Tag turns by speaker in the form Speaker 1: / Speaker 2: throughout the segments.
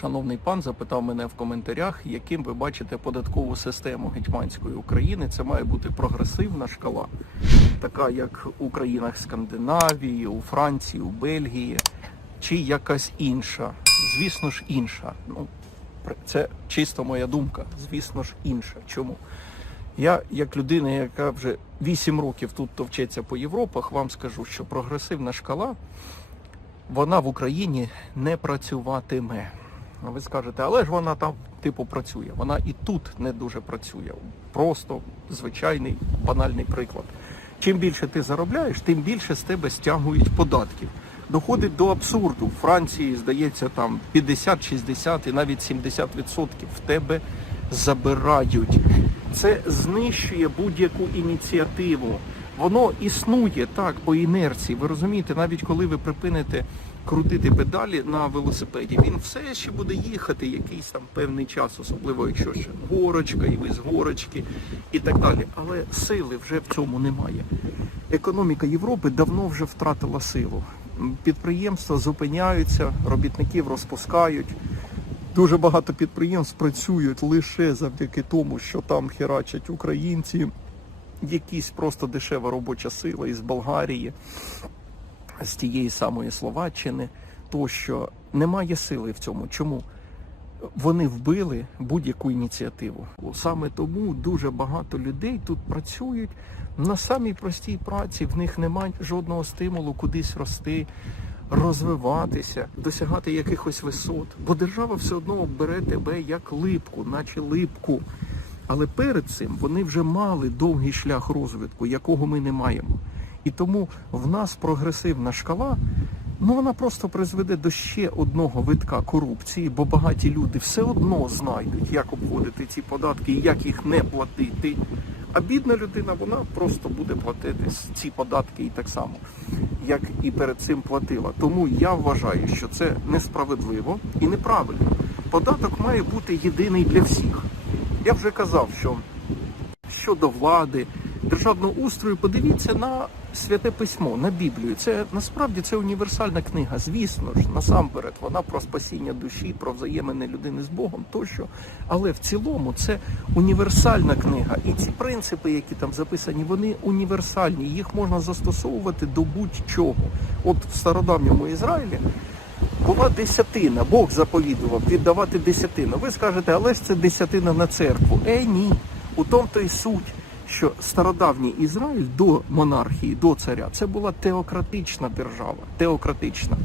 Speaker 1: Шановний пан запитав мене в коментарях, яким ви бачите податкову систему гетьманської України. Це має бути прогресивна шкала, така як у країнах Скандинавії, у Франції, у Бельгії, чи якась інша. Звісно ж, інша. Ну, це чисто моя думка. Звісно ж, інша. Чому? Я, як людина, яка вже 8 років тут товчеться по Європах, вам скажу, що прогресивна шкала вона в Україні не працюватиме. А ви скажете, але ж вона там типу працює. Вона і тут не дуже працює. Просто звичайний банальний приклад. Чим більше ти заробляєш, тим більше з тебе стягують податків. Доходить до абсурду. В Франції, здається, там 50, 60 і навіть 70% в тебе забирають. Це знищує будь-яку ініціативу. Воно існує так по інерції. Ви розумієте, навіть коли ви припините крутити педалі на велосипеді, він все ще буде їхати якийсь там певний час, особливо якщо ще горочка, і ви з горочки і так далі. Але сили вже в цьому немає. Економіка Європи давно вже втратила силу. Підприємства зупиняються, робітників розпускають. Дуже багато підприємств працюють лише завдяки тому, що там херачать українці, якісь просто дешева робоча сила із Болгарії, з тієї самої Словаччини, тощо немає сили в цьому. Чому? Вони вбили будь-яку ініціативу. Саме тому дуже багато людей тут працюють на самій простій праці. В них немає жодного стимулу кудись рости, розвиватися, досягати якихось висот. Бо держава все одно бере тебе як липку, наче липку. Але перед цим вони вже мали довгий шлях розвитку, якого ми не маємо. І тому в нас прогресивна шкала, ну вона просто призведе до ще одного витка корупції, бо багаті люди все одно знайдуть, як обходити ці податки і як їх не платити. А бідна людина, вона просто буде платити ці податки і так само, як і перед цим платила. Тому я вважаю, що це несправедливо і неправильно. Податок має бути єдиний для всіх. Я вже казав, що щодо влади, державного устрою, подивіться на святе письмо, на Біблію. Це насправді це універсальна книга. Звісно ж, насамперед, вона про спасіння душі, про взаємини людини з Богом тощо. Але в цілому це універсальна книга. І ці принципи, які там записані, вони універсальні. Їх можна застосовувати до будь-чого. От в стародавньому Ізраїлі була десятина. Бог заповідував віддавати десятину. Ви скажете, але ж це десятина на церкву. Е, ні. У тому то й суть, що стародавній Ізраїль до монархії, до царя, це була теократична держава. Теократична.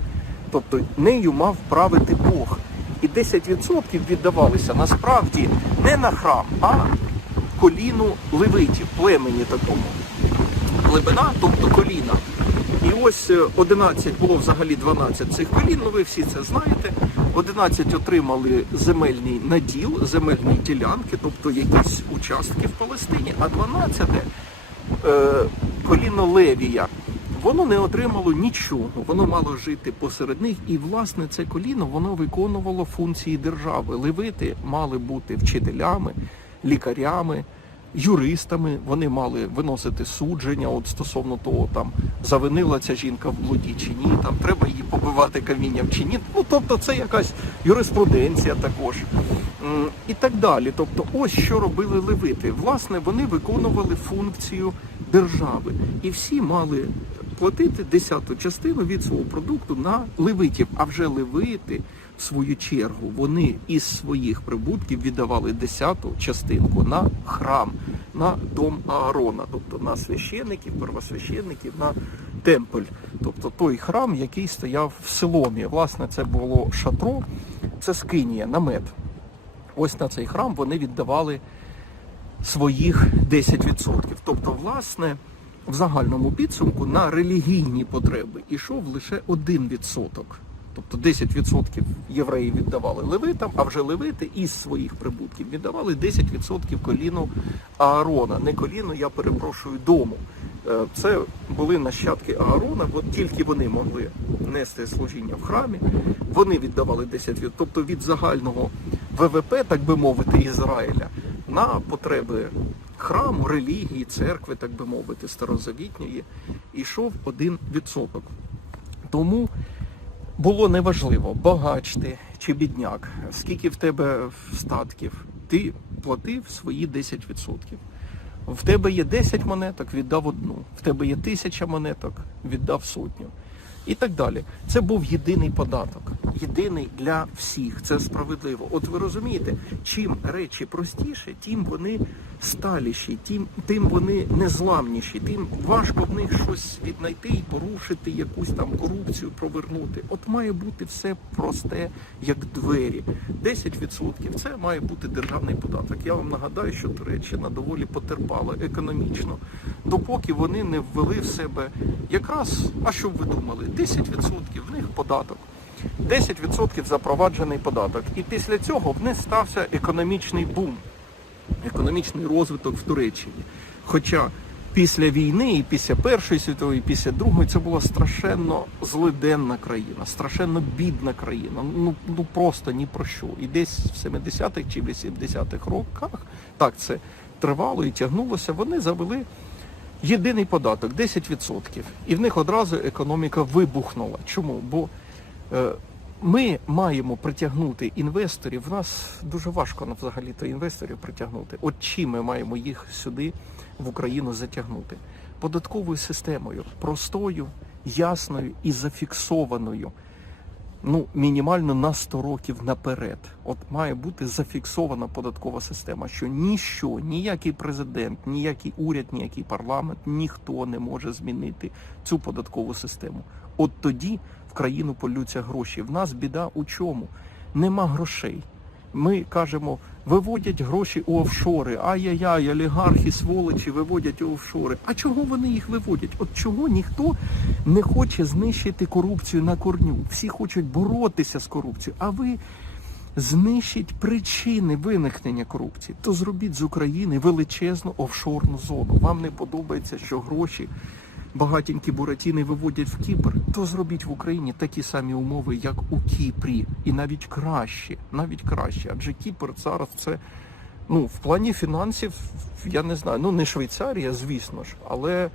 Speaker 1: Тобто нею мав правити Бог. І 10% віддавалися насправді не на храм, а коліну левитів, племені такому глибина, тобто коліна. І ось е, 11, було взагалі 12 цих колін, ну ви всі це знаєте. 11 отримали земельний наділ, земельні ділянки, тобто якісь участки в Палестині, а 12 е, коліно Левія. Воно не отримало нічого, воно мало жити посеред них, і власне це коліно воно виконувало функції держави. Левити мали бути вчителями, лікарями, юристами. Вони мали виносити судження от стосовно того, там завинила ця жінка в блуді чи ні, там треба її побивати камінням чи ні. Ну тобто це якась юриспруденція також. І так далі. Тобто, ось що робили левити. Власне, вони виконували функцію держави, і всі мали платити десяту частину від свого продукту на левитів. А вже левити, свою чергу, вони із своїх прибутків віддавали десяту частинку на храм, на дом Аарона, тобто на священників, первосвященників, на темпель, тобто той храм, який стояв в Силомі. Власне, це було шатро, це скинія, намет. Ось на цей храм вони віддавали своїх 10%. Тобто, власне, в загальному підсумку на релігійні потреби йшов лише 1%. Тобто 10% євреї віддавали левитам, а вже левити із своїх прибутків віддавали 10% коліну Аарона. Не коліну, я перепрошую, дому. Е, Це були нащадки Аарона, от тільки вони могли нести служіння в храмі. Вони віддавали 10%, тобто від загального ВВП, так би мовити, Ізраїля на потреби храму, релігії, церкви, так би мовити, старозавітньої, йшов 1%. Тому було неважливо, багач ти чи бідняк, скільки в тебе статків, ти платив свої 10%. В тебе є 10 монеток, віддав одну. В тебе є тисяча монеток, віддав сотню. І так далі. Це був єдиний податок. Єдиний для всіх. Це справедливо. От ви розумієте, чим речі простіші, тим вони сталіші, тим, тим вони незламніші, тим важко в них щось віднайти і порушити, якусь там корупцію провернути. От має бути все просте, як двері. 10% це має бути державний податок. Я вам нагадаю, що Туреччина доволі потерпала економічно, допоки вони не ввели в себе якраз, а що б ви думали, 10% в них податок. 10% запроваджений податок. І після цього в них стався економічний бум, економічний розвиток в Туреччині. Хоча після війни, і після Першої світової, і після Другої це була страшенно злиденна країна, страшенно бідна країна. Ну, ну просто ні про що. І десь в 70-х чи 80-х роках так це тривало і тягнулося. Вони завели єдиний податок 10%. І в них одразу економіка вибухнула. Чому? Бо е, ми маємо притягнути інвесторів. В нас дуже важко взагалі-то інвесторів притягнути. От чим ми маємо їх сюди в Україну затягнути? Податковою системою, простою, ясною і зафіксованою. Ну, мінімально на 100 років наперед. От має бути зафіксована податкова система, що ніщо, ніякий президент, ніякий уряд, ніякий парламент, ніхто не може змінити цю податкову систему. От тоді в країну полються гроші. В нас біда у чому? Нема грошей. Ми кажемо, виводять гроші у офшори. Ай-яй-яй, олігархи, сволочі виводять у офшори. А чого вони їх виводять? От чого ніхто не хоче знищити корупцію на корню? Всі хочуть боротися з корупцією. А ви знищіть причини виникнення корупції. То зробіть з України величезну офшорну зону. Вам не подобається, що гроші багатенькі буратіни виводять в Кіпр, то зробіть в Україні такі самі умови, як у Кіпрі, і навіть краще, навіть краще. Адже Кіпр зараз це ну в плані фінансів, я не знаю, ну не Швейцарія, звісно ж, але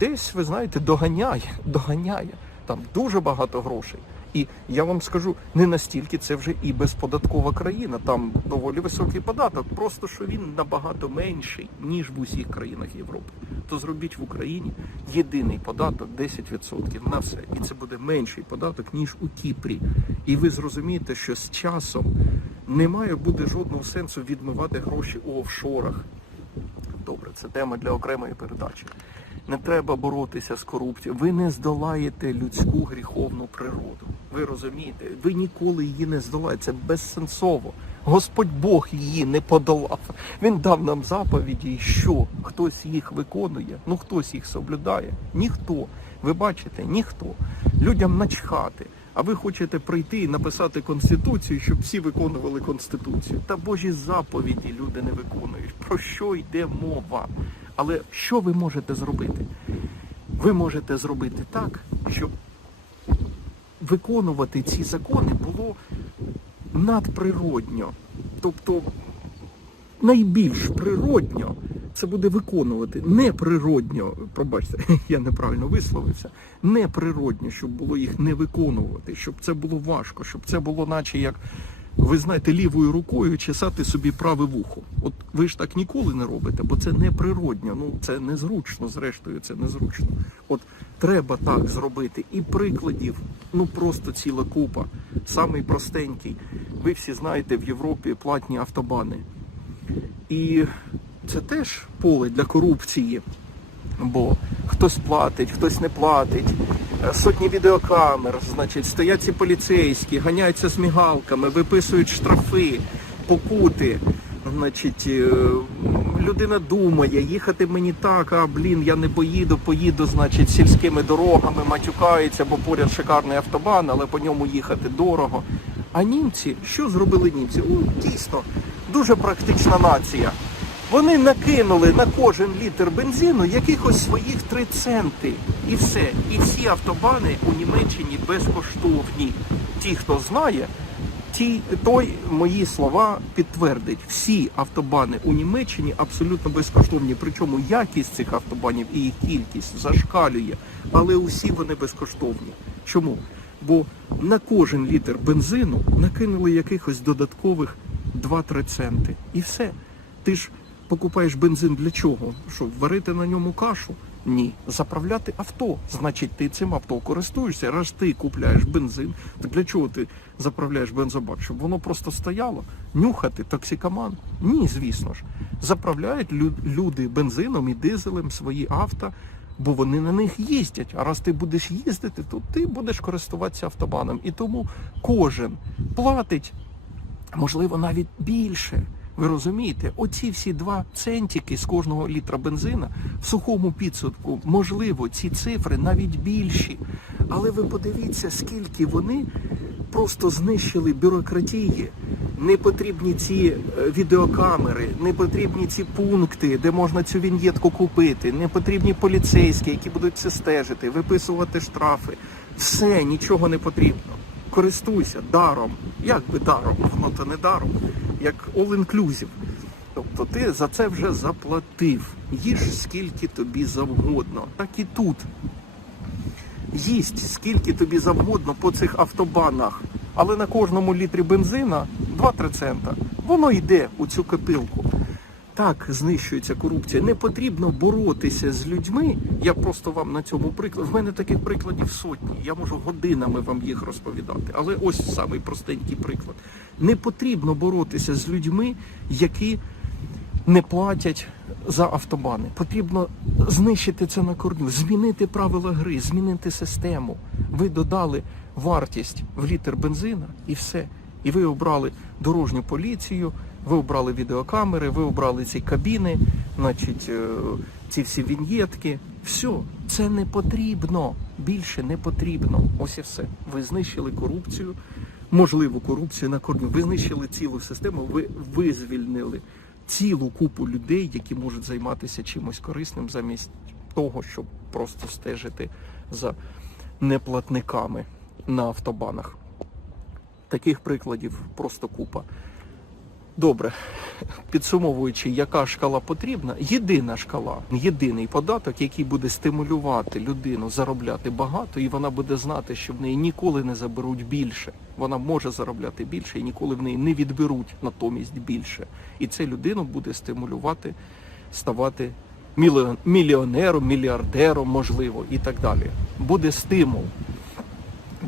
Speaker 1: десь ви знаєте, доганяє, доганяє. Там дуже багато грошей. І я вам скажу, не настільки це вже і безподаткова країна. Там доволі високий податок, просто що він набагато менший, ніж в усіх країнах Європи. То зробіть в Україні єдиний податок 10% на все. І це буде менший податок, ніж у Кіпрі. І ви зрозумієте, що з часом немає буде жодного сенсу відмивати гроші у офшорах. Добре, це тема для окремої передачі. Не треба боротися з корупцією. Ви не здолаєте людську гріховну природу. Ви розумієте? Ви ніколи її не здолаєте. Це безсенсово. Господь Бог її не подолав. Він дав нам заповіді, що хтось їх виконує, ну хтось їх соблюдає. Ніхто. Ви бачите, ніхто. Людям начхати. А ви хочете прийти і написати конституцію, щоб всі виконували конституцію. Та Божі заповіді люди не виконують. Про що йде мова? Але що ви можете зробити? Ви можете зробити так, щоб виконувати ці закони було надприродньо. Тобто найбільш природньо це буде виконувати. Неприродньо, пробачте, я неправильно висловився, неприродньо, щоб було їх не виконувати, щоб це було важко, щоб це було наче як. Ви знаєте, лівою рукою чесати собі праве вухо. От ви ж так ніколи не робите, бо це неприродньо. Ну це незручно, зрештою, це незручно. От треба так зробити. І прикладів, ну просто ціла купа. Самий простенький. Ви всі знаєте, в Європі платні автобани. І це теж поле для корупції. Бо хтось платить, хтось не платить. Сотні відеокамер, значить, стоять ці поліцейські, ганяються з мігалками, виписують штрафи, покути. Значить, е, людина думає, їхати мені так, а блін, я не поїду, поїду, значить, сільськими дорогами, матюкається, бо поряд шикарний автобан, але по ньому їхати дорого. А німці, що зробили німці? О, дійсно, дуже практична нація. Вони накинули на кожен літр бензину якихось своїх 3 центи. І все. І всі автобани у Німеччині безкоштовні. Ті, хто знає, ті, той мої слова підтвердить. Всі автобани у Німеччині абсолютно безкоштовні. Причому якість цих автобанів і їх кількість зашкалює, але усі вони безкоштовні. Чому? Бо на кожен літр бензину накинули якихось додаткових 2-3 центи. І все. Ти ж покупаєш бензин для чого? Щоб варити на ньому кашу? Ні. Заправляти авто. Значить, ти цим авто користуєшся. Раз ти купляєш бензин, то для чого ти заправляєш бензобак? Щоб воно просто стояло? Нюхати токсикоман? Ні, звісно ж. Заправляють люди бензином і дизелем свої авто, бо вони на них їздять. А раз ти будеш їздити, то ти будеш користуватися автобаном. І тому кожен платить можливо, навіть більше. Ви розумієте, оці всі два центики з кожного літра бензина в сухому підсудку, можливо, ці цифри навіть більші. Але ви подивіться, скільки вони просто знищили бюрократії. Не потрібні ці е, відеокамери, не потрібні ці пункти, де можна цю віньєтку купити, не потрібні поліцейські, які будуть це стежити, виписувати штрафи. Все, нічого не потрібно користуйся даром. Як би даром? Воно то не даром, як all-inclusive. Тобто ти за це вже заплатив. Їж скільки тобі завгодно. Так і тут. Їсть скільки тобі завгодно по цих автобанах. Але на кожному літрі бензина 2-3 цента. Воно йде у цю копилку. Так знищується корупція. Не потрібно боротися з людьми. Я просто вам на цьому приклад. В мене таких прикладів сотні. Я можу годинами вам їх розповідати. Але ось самий простенький приклад. Не потрібно боротися з людьми, які не платять за автобани. Потрібно знищити це на корню, змінити правила гри, змінити систему. Ви додали вартість в літр бензина і все. І ви обрали дорожню поліцію, ви обрали відеокамери, ви обрали ці кабіни, значить, е, ці всі віньєтки. Все, це не потрібно. Більше не потрібно. Ось і все. Ви знищили корупцію, можливу корупцію на корню. Ви знищили цілу систему, ви визвільнили цілу купу людей, які можуть займатися чимось корисним замість того, щоб просто стежити за неплатниками на автобанах. Таких прикладів просто купа. Добре, підсумовуючи, яка шкала потрібна, єдина шкала, єдиний податок, який буде стимулювати людину заробляти багато, і вона буде знати, що в неї ніколи не заберуть більше. Вона може заробляти більше і ніколи в неї не відберуть натомість більше. І це людину буде стимулювати ставати мільйонером, мільярдером, можливо, і так далі. Буде стимул.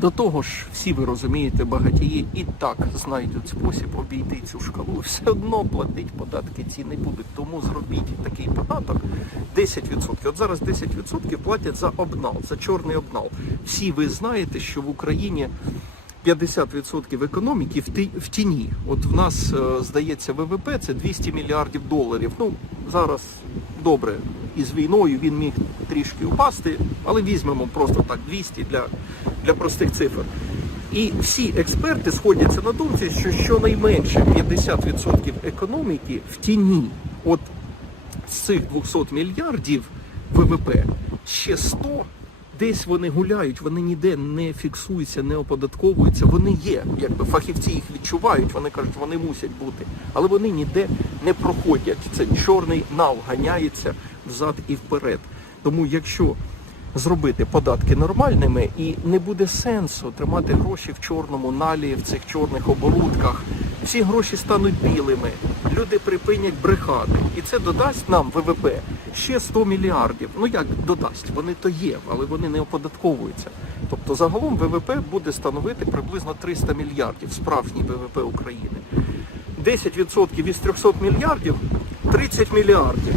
Speaker 1: До того ж, всі ви розумієте, багатії і так знайдуть спосіб обійти цю шкалу. Все одно платить податки ці не будуть. Тому зробіть такий податок 10%. От зараз 10% платять за обнал, за чорний обнал. Всі ви знаєте, що в Україні 50% економіки в тіні. От в нас е, здається ВВП це 200 мільярдів доларів. Ну зараз добре. Із війною він міг трішки упасти, але візьмемо просто так 200 для, для простих цифр. І всі експерти сходяться на думці, що щонайменше 50% економіки в тіні. От з цих 200 мільярдів ВВП ще 100 десь вони гуляють, вони ніде не фіксуються, не оподатковуються. Вони є, якби фахівці їх відчувають, вони кажуть, вони мусять бути, але вони ніде не проходять. Це чорний нав ганяється взад і вперед. Тому якщо зробити податки нормальними і не буде сенсу тримати гроші в чорному налі, в цих чорних оборудках. Всі гроші стануть білими, люди припинять брехати. І це додасть нам ВВП ще 100 мільярдів. Ну як додасть? Вони то є, але вони не оподатковуються. Тобто загалом ВВП буде становити приблизно 300 мільярдів, справжній ВВП України. 10% із 300 мільярдів 30 мільярдів.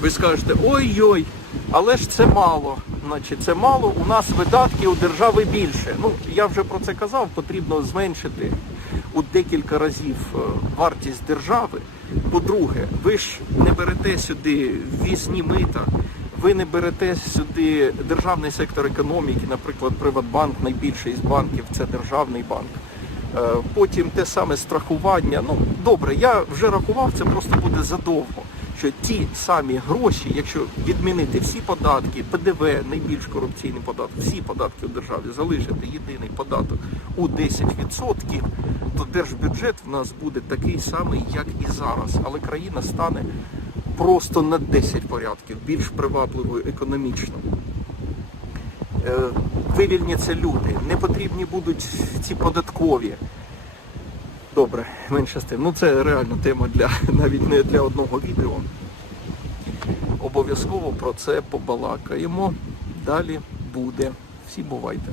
Speaker 1: Ви скажете, ой-ой, але ж це мало. Значить, це мало, у нас видатки у держави більше. Ну, я вже про це казав, потрібно зменшити у декілька разів е, вартість держави. По-друге, ви ж не берете сюди ввізні мита, ви не берете сюди державний сектор економіки, наприклад, Приватбанк, найбільший з банків, це державний банк. Е, Потім те саме страхування. Ну добре, я вже рахував, це просто буде задовго. Що ті самі гроші, якщо відмінити всі податки, ПДВ, найбільш корупційний податок, всі податки у державі, залишити єдиний податок у 10%, то держбюджет в нас буде такий самий, як і зараз. Але країна стане просто на 10 порядків більш привабливою економічно. Е, вивільняться люди, не потрібні будуть ці податкові. Добре, менше з тим. Ну це реально тема для навіть не для одного відео. Обов'язково про це побалакаємо. Далі буде. Всі бувайте.